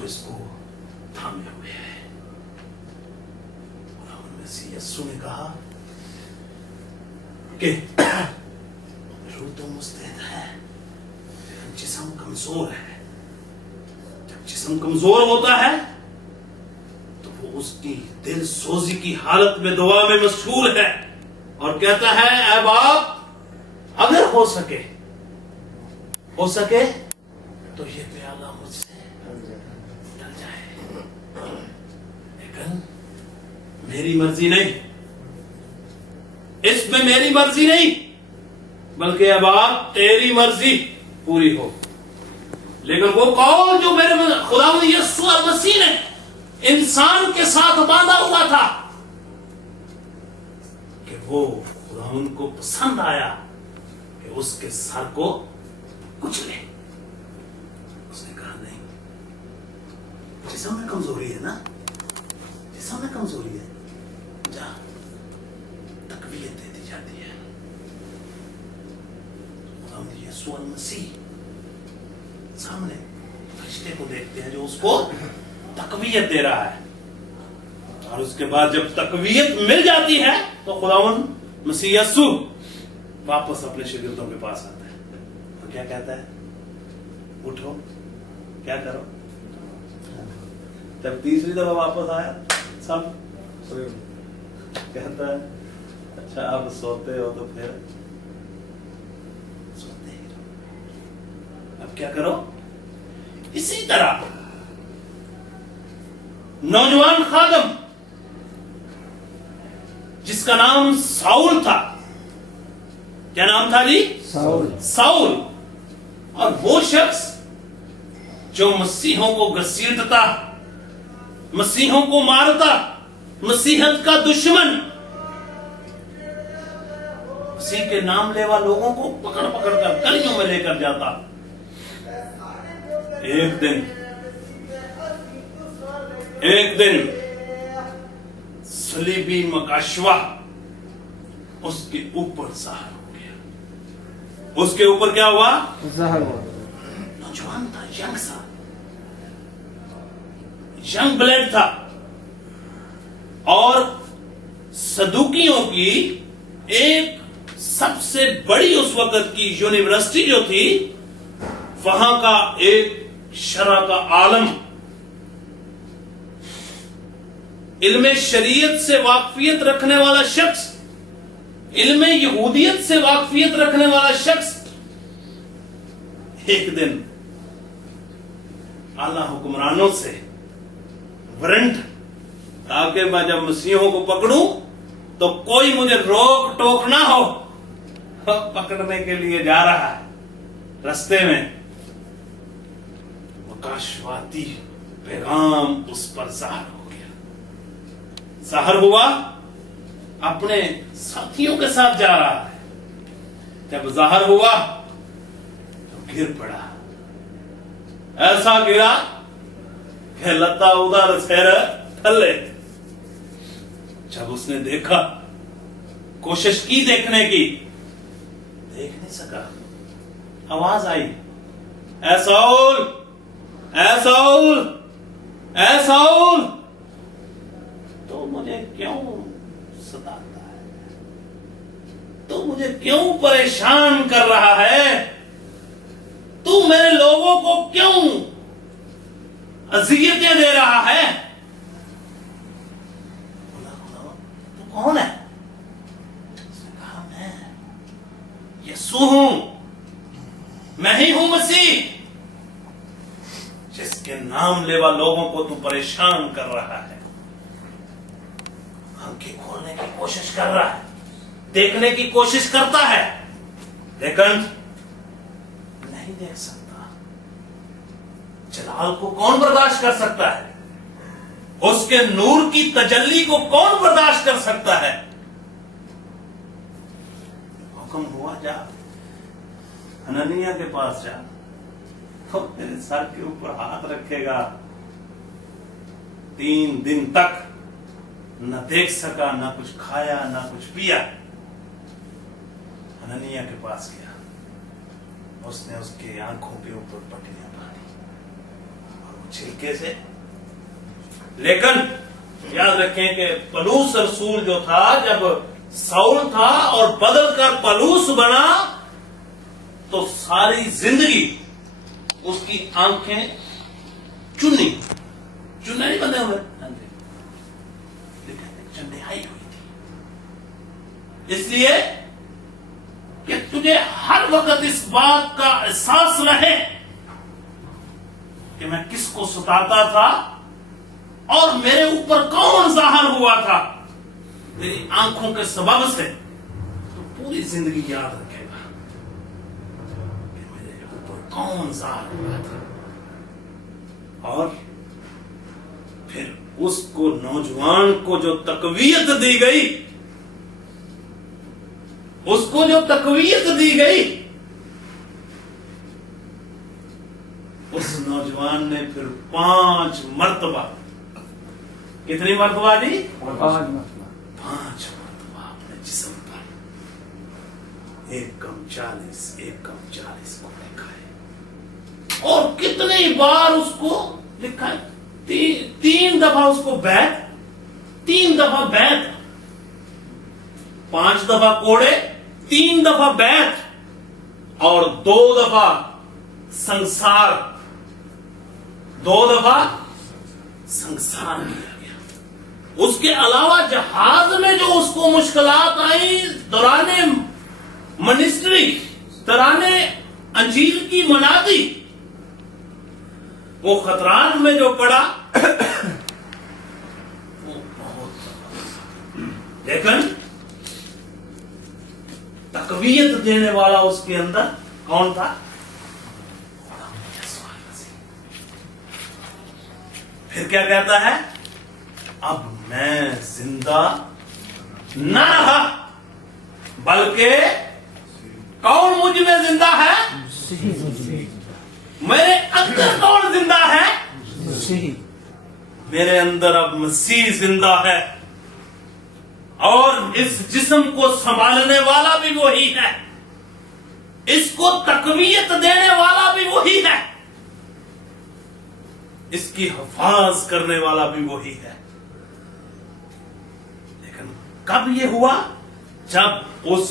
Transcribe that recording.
जो इसको थामे हुए है। मसीह यीशु ने कहा कि रूह तो मुस्तैद है, जिस्म कमजोर है। जब जिस्म कमजोर होता है तो वो उसकी दिल सोजी की हालत में दुआ में मशगूल है और कहता है, ऐ बाप, अगर हो सके तो ये प्याला मुझसे टल जाए, लेकिन मेरी मर्जी नहीं, इसमें मेरी मर्जी नहीं, बल्कि अब आप तेरी मर्जी पूरी हो। लेकिन वो कौन जो मेरे खुदावंद यीशु मसीह ने इंसान के साथ बांधा हुआ था कि वो खुदावंद को पसंद आया कि उसके सर को कुचले। उसने कहा नहीं, जिस्म में कमजोरी है ना, जिस्म में कमजोरी है, जा, तकवीयत दे दी जाती है। खुदावंद यीशु मसीह सामने फरिश्ते को देखते हैं जो उसको तकवीयत दे रहा है, और उसके बाद जब तकवीयत मिल जाती है तो खुदावंद मसीह यीशु वापस अपने शागिर्दों के पास आता है और क्या कहता है, उठो, क्या करो। जब तीसरी दफा वापस आया सब कहता है, अच्छा अब सोते हो तो फिर सोते ही रहो, अब क्या करो। इसी तरह नौजवान खादम जिसका नाम साउल था, क्या नाम था जी? साउल। और वो शख्स जो मसीहों को घसीटता, मसीहों को मारता, मसीहत का दुश्मन, मसीह के नाम लेवा लोगों को पकड़ पकड़ कर गलियों में लेकर जाता। एक दिन सलीबी मकाशवा उसके ऊपर ज़हर हो गया। उसके ऊपर क्या हुआ? ज़हर हुआ। नौजवान था, यंग सा, यंग ब्लड था, और सदूकियों की एक सबसे बड़ी उस वक्त की यूनिवर्सिटी जो थी, वहां का एक शरअ का आलम, इल्मे शरीयत से वाकफियत रखने वाला शख्स, इल्मे यहूदियत से वाकफियत रखने वाला शख्स, एक दिन आला हुक्मरानों से वारंट, ताकि मैं जब मसीहों को पकड़ूं तो कोई मुझे रोक टोक ना हो। पकड़ने के लिए जा रहा है, रास्ते में मकाशवाती पैगाम उस पर ज़ाहिर हो गया। ज़ाहिर हुआ, अपने साथियों के साथ जा रहा है, जब ज़ाहिर हुआ तो गिर पड़ा। ऐसा गिरा कि लता उधर सिर थल्ले। जब उसने देखा, कोशिश की देखने की, देख नहीं सका। आवाज आई, ऐ साउल, ऐ साउल, ऐ साउल, तो मुझे क्यों सताता है? तो मुझे क्यों परेशान कर रहा है? तू मेरे लोगों को क्यों अज़ियतें दे रहा है? तू कौन है? उसने कहा, मैं यीशु हूं, मैं ही हूं मसीह, जिसके नाम लेवा लोगों को तू परेशान कर रहा है। आंखें खोलने की कोशिश कर रहा है, देखने की कोशिश करता है, लेकिन नहीं देख सकता। जलाल को कौन बर्दाश्त कर सकता है? उसके नूर की तजल्ली को कौन बर्दाश्त कर सकता है? हुक्म हुआ, जा हननिया के पास जा, तो तेरे सर के ऊपर हाथ रखेगा। 3 दिन तक न देख सका, न कुछ खाया, न कुछ पिया। हननिया के पास गया, उसने उसके आंखों के ऊपर पट्टियां बांधी और वो چھلکے سے. لیکن یاد رکھیں کہ پلوس رسول جو تھا جب ساؤل تھا اور بدل کر پلوس بنا تو ساری زندگی اس کی آنکھیں چنی نہیں بندے ہوئے, چندیائی ہوئی تھی. اس لیے کہ تجھے ہر وقت اس بات کا احساس رہے کہ میں کس کو ستاتا تھا اور میرے اوپر کون ظاہر ہوا تھا میری آنکھوں کے سبب سے, تو پوری زندگی یاد رکھے گا کہ میرے اوپر کون ظاہر ہوا تھا. اور پھر اس کو نوجوان کو جو تقویت دی گئی, اس کو جو تقویت دی گئی, اس نوجوان نے پھر 5 مرتبہ, کتنی مرتبہ دی؟ 5 مرتبہ اپنے جسم پر 1 کم 40 1 کم 40 کو لکھا ہے. اور کتنی بار اس کو لکھا ہے؟ 3 دفعہ اس کو بیعت, 3 دفعہ بیعت, 5 دفعہ کوڑے, 3 دفعہ بیعت اور 2 دفعہ سنسار, 2 دفعہ سنسار کیا گیا. اس کے علاوہ جہاز میں جو اس کو مشکلات آئیں دوران منسٹری, دوران انجیل کی منادی, وہ خطرات میں جو پڑا وہ بہت, لیکن تقویت دینے والا اس کے اندر کون تھا؟ پھر کیا کہتا ہے؟ اب میں زندہ نہ رہا بلکہ کون مجھ میں زندہ ہے؟ میرے اندر کون زندہ ہے؟ میرے اندر اب مسیح زندہ ہے اور اس جسم کو سنبھالنے والا بھی وہی ہے, اس کو تقویت دینے والا بھی وہی ہے, اس کی حفاظ کرنے والا بھی وہی ہے. لیکن کب یہ ہوا؟ جب اس